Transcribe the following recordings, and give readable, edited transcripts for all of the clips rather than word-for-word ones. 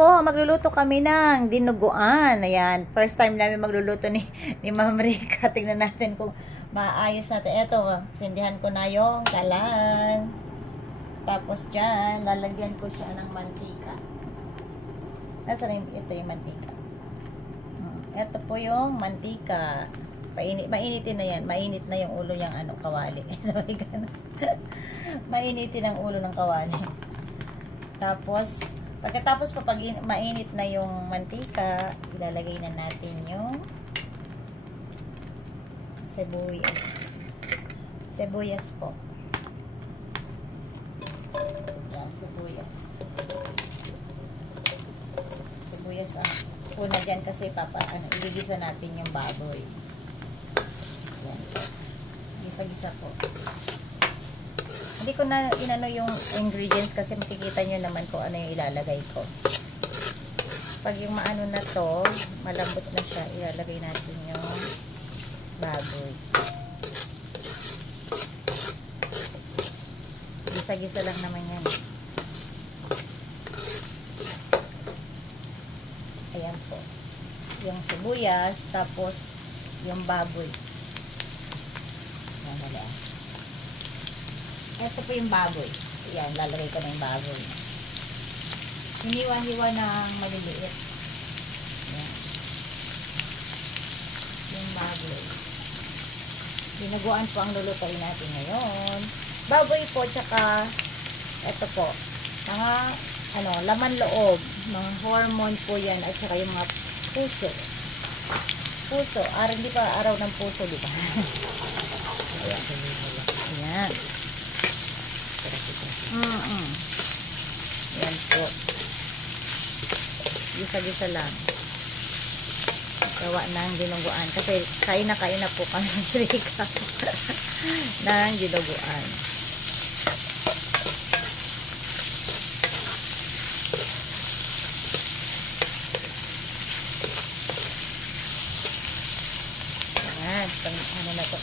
po, magluluto kami ng dinuguan. Ayan, first time namin magluluto ni Ma'am Rica. Tingnan natin kung maayos natin. Ito, sindihan ko na yung kalan. Tapos dyan, lalagyan ko siya ng mantika. Nasaan ito yung mantika? Ito po yung mantika. Mainitin na yan. Mainit na yung ulo niyang kawali. Sorry, mainitin ang ulo ng kawali. Tapos, pagkatapos pag mainit na yung mantika, ilalagay na natin yung sibuyas. Sibuyas po. Yan, sibuyas. Sibuyas una dyan kasi igigisa natin yung baboy. Yan. Gisa-gisa po. Hindi ko na inano yung ingredients kasi makikita nyo naman kung ano yung ilalagay ko. Pag yung maano na to, malambot na siya, ilalagay natin yung baboy. Gisa-gisa lang naman yan. Ayan po. Yung sibuyas, tapos yung baboy. Ayan, wala. Ito po yung baboy. Ayan, lalagay ko na yung baboy. Hiniwa-hiwa ng maliliit. Ayan. Yung baboy. Dinuguan po ang lulutuin natin ngayon. Baboy po, tsaka ito po, mga laman loob, mga hormone po yan, at saka yung mga puso. Puso, hindi pa araw ng puso, di ba? Ayan. Ayan. Ayan po. Gisa-gisa lang. Gawa ng dinuguan. Kasi kain na po kami ng Rica ng dinuguan. Ayan. Ano na to.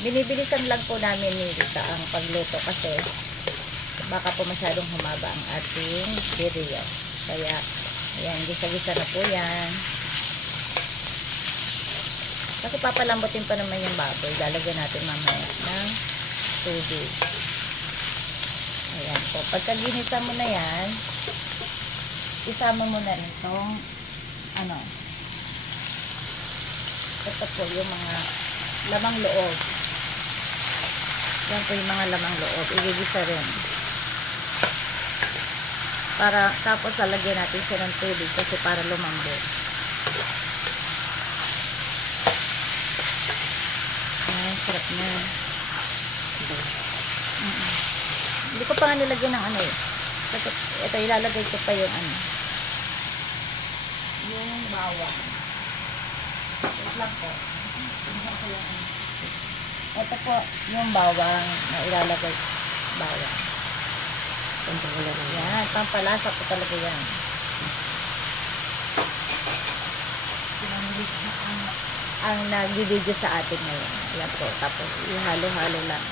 Binibilisan lang po namin ni Rica ang pagluto kasi baka po masyadong humaba ang ating video. Kaya, ayan, gisa-gisa na po yan. Kasi papalambutin pa naman yung baboy. Lalagyan natin mamaya ng tubig. Ayan po. Pagka ginisa mo na yan, isama mo na rin itong ito po yung mga lamang loob. Yan po yung mga lamang loob. Igigisa rin. Tapos lalagyan natin siya ng tubig kasi para lumambot. Ayan, sarap na. Hindi ko pa nga nilagyan ng ito ilalagay ko pa yung yung bawang. Ito lang po. Ito po yung bawang na ilalagay. Bawang. Yan, pampalasa po talaga yan. Ang nag-video sa atin ngayon. Yan po, tapos ihalo-halo lang.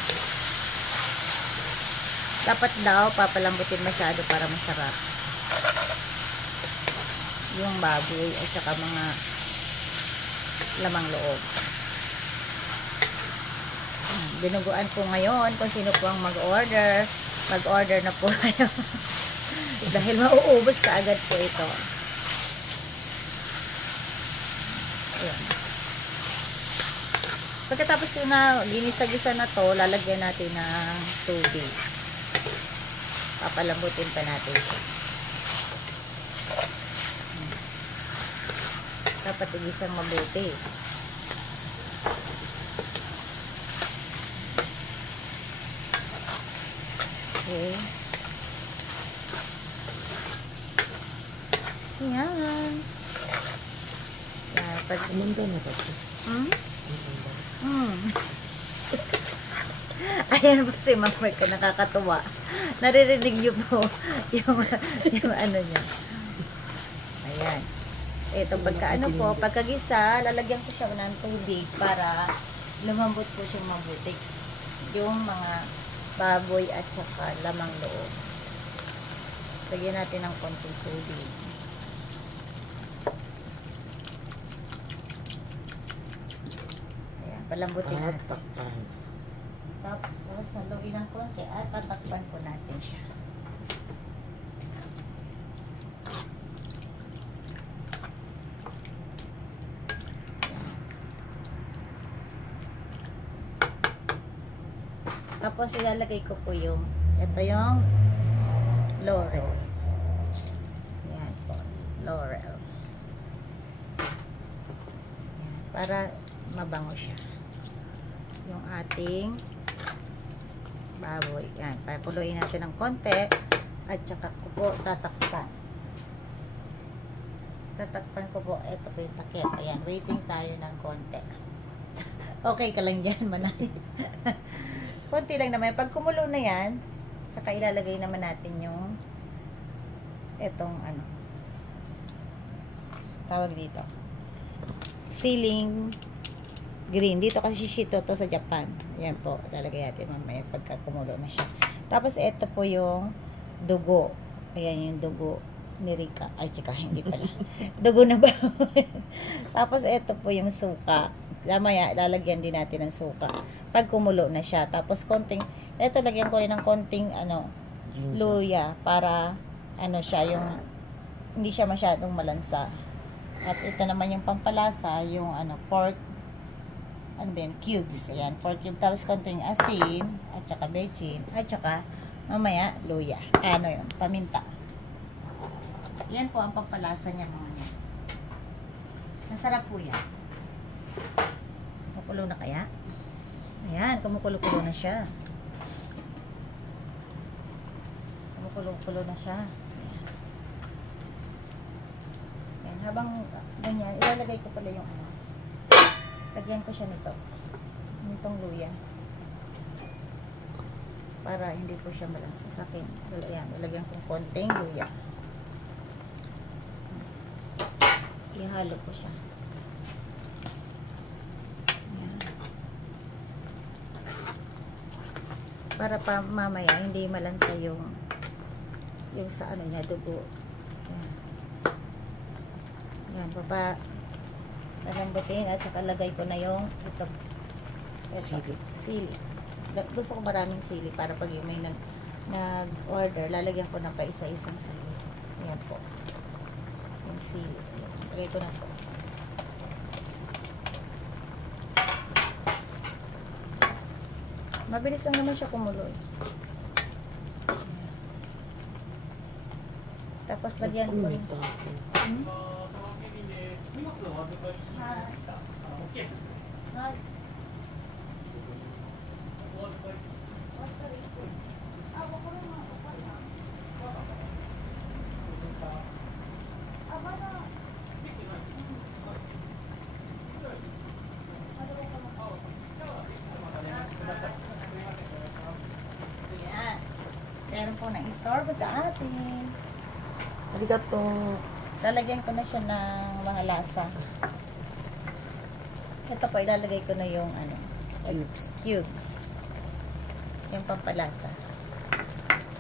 Dapat daw papalambutin masyado para masarap yung baboy at saka mga lamang loob. Dinuguan po ngayon kung sino po ang mag-order na po kayo. Dahil mauubos ka agad po ito. Ayan. Pagkatapos yun na ginisa-gisa na to, lalagyan natin ng tubig. Papalambutin pa natin. Dapat igisang mabuti. Okay. Yan. Umanda na ba ito? Ayan po si Ma'am Rica, nakakatuwa. Naririnig niyo po yung niya. Ayan. Ito pagkagisa, lalagyan ko siya ng tubig para lumambot po siyang mabuti. Yung mga baboy at saka lamang loob. Lagyan natin ng konting tubig. palambutin natin. Takpan. Tapos, haluin ng konti at tatakpan po natin siya. Tapos, ilalagay ko po ito yung laurel. Yan po, laurel. Yan, para mabango siya. Yung ating baboy. Yan, papuluin natin ng konti at saka ko po tatakpan. Tatakpan ko po. Ito po yung takip. Ayan, waiting tayo ng konti. Okay ka lang dyan, manay. Konti lang naman. Pag kumulo na yan, tsaka ilalagay naman natin yung etong tawag dito. Ceiling green. Dito kasi shito to sa Japan. Ayan po. Ilalagay natin mamaya pagka kumulo na siya. Tapos ito po yung dugo. Ayan yung dugo ni Rika. Ay, tsaka hindi pala. Dugo na ba? Tapos ito po yung suka. Mamaya, lalagyan din natin ng suka. Pag kumulo na siya. Tapos konting, ito lagyan ko rin ng konting, luya. Para, siya, hindi siya masyadong malansa. At ito naman yung pampalasa, yung, pork, cubes. Ayan, pork cube. Tapos konting asin, at saka bechin, at saka, mamaya, luya. Paminta. Yan po ang pampalasa niya, mga niya. Masarap po yan. Kumukulo na kaya? Ayan, kumukulo-kulo na siya. Kumukulo-kulo na siya. Ayan, habang ganyan, ilalagay ko pala yung lagyan ko siya nitong luya. Para hindi po siya malansa sa akin. Ayan, lalagyan ko konting luya. Ihalo ko siya. Para pa mamaya hindi malansa yung sa niya, dugo. Yan, lalambutin at saka lagay ko na yung ito sili. Gusto ko maraming sili para pag yung may nag-order, lalagyan ko na pa isa-isang sili. Yan po. Yung sili. Lagay ko na po. Mabilis lang naman siya kumulo. Tapos lagyan ko rin. Meron po na istorbo sa atin. Arigato. Lalagyan ko na siya ng mga lasa. Ito po, ilalagay ko na yung cubes. Yung pampalasa.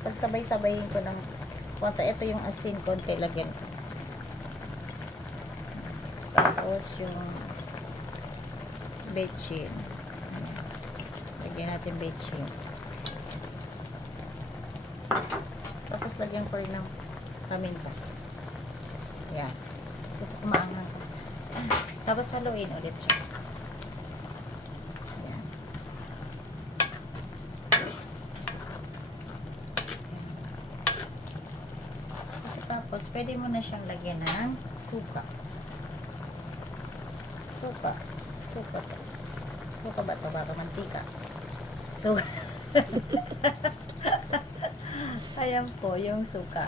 Pag sabay-sabayin ko ng konti, ito yung asin konti, lagyan ko. Tapos yung bechin. Lagyan natin bechin. Tapos lagyan ko rin ng paminta. Yan. Gusto ko maanghang. Tapos haluin ulit siya. Yan. Tapos pwede mo na siyang lagyan ng suka. Suka. Suka to. Suka ba ito? Baka mantika. Suka. Ayan po, yung suka.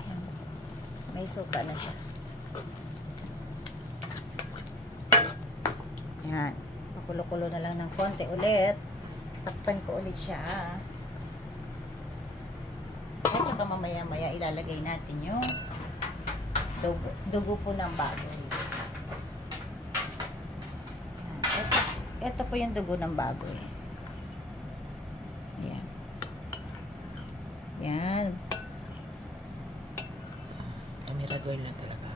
Ayan. May suka na siya. Ayan. Pakulo-kulo na lang ng konti ulit. Takpan ko ulit siya. At saka mamaya-maya ilalagay natin yung dugo po ng baboy. Ito po yung dugo ng baboy. Yan. Yan. Miragol na talaga.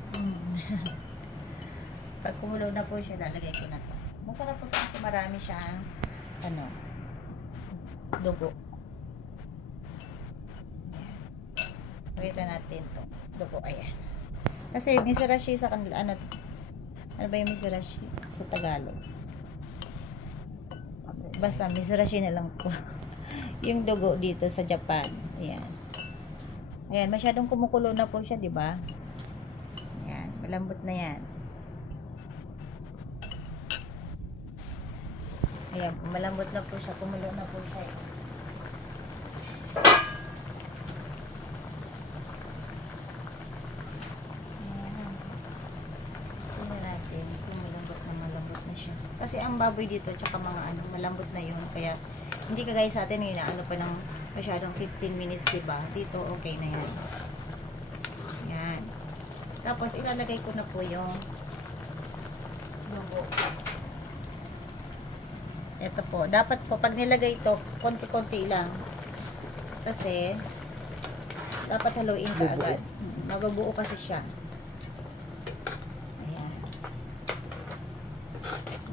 Pag kumulo na po siya, lalagay ko na to. Masarap po ito kasi marami siyang ano, dugo. Pagkita natin to dugo, ayan. Kasi misarashi sa kanila, ano ba yung misarashi sa Tagalog? Basta misarashi na lang po. Yung dugo dito sa Japan. Ayan. Ayan, masyadong kumukulo na po siya, di ba? Ayan, malambot na yan. Ayan, malambot na po siya, kumulo na po siya. Kasi ang baboy dito, tsaka mga ano, malambot na yun. Kaya, hindi kagaya sa atin, ano pa ng masyadong 15 minutes, diba? Dito, okay na yan. Yan. Tapos, ilalagay ko na po yung dugo. Ito po. Dapat po, pag nilagay ito, konti-konti lang. Kasi, dapat haluin ka agad. Mababuo kasi siya.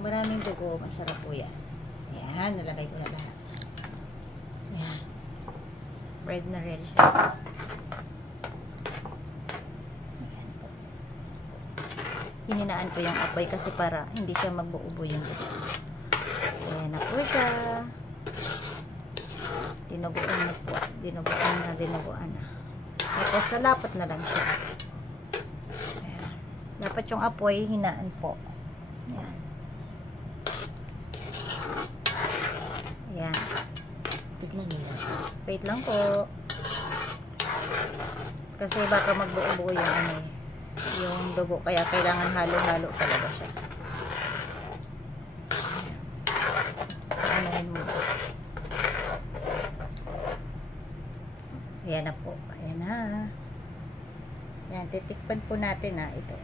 Maraming dugo, masarap po yan. Ayan, nalagay ko na lahat. Ayan. Red na red siya. Ayan po. Hininaan ko yung apoy kasi para hindi siya magbuubo yung dugo. Ayan na po siya. Dinuguan na po. Dinuguan na. Tapos nalapat na lang siya. Ayan. Dapat yung apoy, hinaan po. Ayan. Ayan. Tignan nila. Wait lang po. Kasi baka magbuo-buo yung ano eh. Yung dugo. Kaya kailangan halo-halo talaga siya. Ayan mo. Ayan na po. Ayan na. Ayan. Titikpan po natin ito.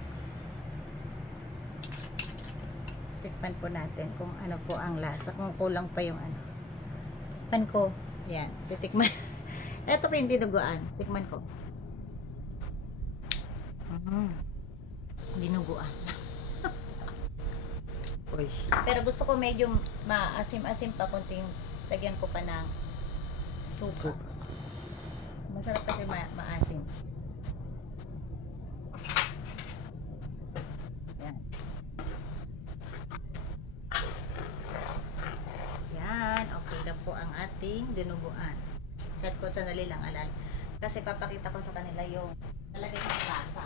Tikpan po natin kung ano po ang lasa. Kung kulang pa yung ano. Tikman ko. Yan. Titikman. Ito pa yung dinuguan. Tikman ko. Dinuguan. Pero gusto ko medyo maasim-asim pa. Kunting lagyan ko pa ng suka. Masarap kasi maasim. Yan. Okay lang po ang ating dinuguan. Chat ko, sandali lang alal. Kasi papakita ko sa kanila yung nalagay ng lasa.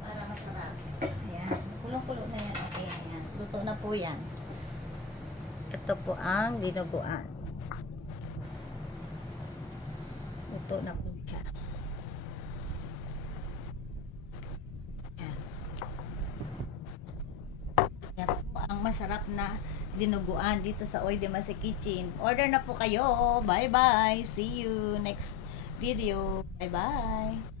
Para masarap. Ayan. Kulong-kulo na yan. Okay, ayan. Luto na po yan. Ito po ang dinuguan. Luto na po siya. Yan. Yan po ang masarap na dinuguan dito sa Oydemase Kitchen. Order na po kayo. Bye bye. See you next video. Bye bye.